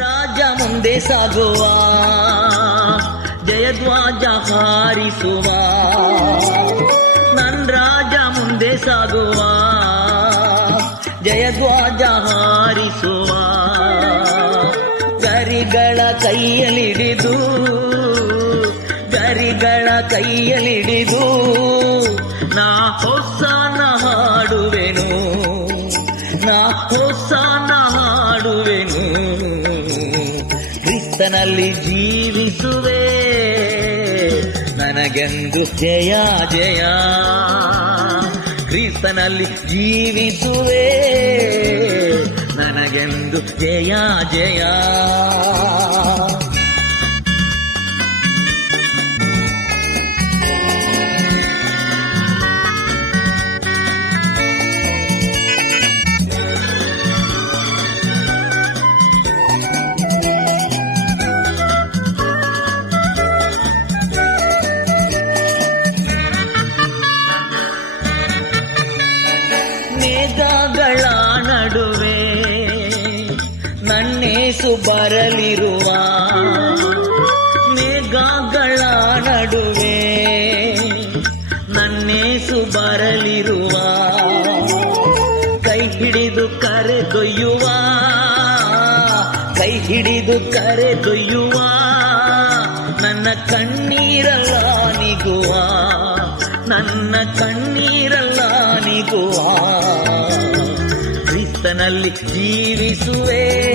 ರಾಜ ಮುಂದೆ ಸಾಗುವ ಜಯದ್ವಾಜ ಹಾರಿಸುವ. ನನ್ ರಾಜ ಮುಂದೆ ಸಾಗುವ, ಜಯಧ್ವಾಜ ಹಾರಿಸುವ. ಗರಿಗಳ ಕೈಯಲ್ಲಿಡಿದು ಗರಿಗಳ ಕೈಯಲ್ಲಿಡಿದು, ನಾ ಹೊಸನ ಹಾಡುವೆನು. ನಾ ಹೊಸನ ಕ್ರಿಸ್ತನಲ್ಲಿ ಜೀವಿಸುವೆ. ನನಗೆಂದು ಜಯ ಜಯ. ಕ್ರಿಸ್ತನಲ್ಲಿ ಜೀವಿಸುವೆ. ನನಗೆಂದು ಜಯ ಜಯ. ಮೇಘಗಳ ನಡುವೆ ನನ್ನೇಸು ಬರಲಿರುವ ಮೇಘಗಳ ನಡುವೆ ನನ್ನೇಸು ಬರಲಿರುವ ಕೈ ಹಿಡಿದು ಕರೆದೊಯ್ಯುವ, ಕೈ ಹಿಡಿದು ಕರೆದೊಯ್ಯುವ, ನನ್ನ ಕಣ್ಣೀರಲ್ಲ ನಿಗುವ, ನನ್ನ ಕಣ್ಣೀರಲ್ಲ ನಿಗುವ ಕ್ರಿಸ್ತನಲ್ಲಿ ಜೀವಿಸುವೆ.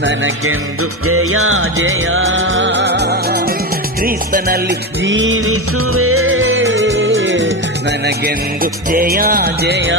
ನನಗೆಂದು ಜಯ ಜಯ. ಕ್ರಿಸ್ತನಲ್ಲಿ ಜೀವಿಸುವೆ. ನನಗೆಂದು ಜಯ ಜಯ.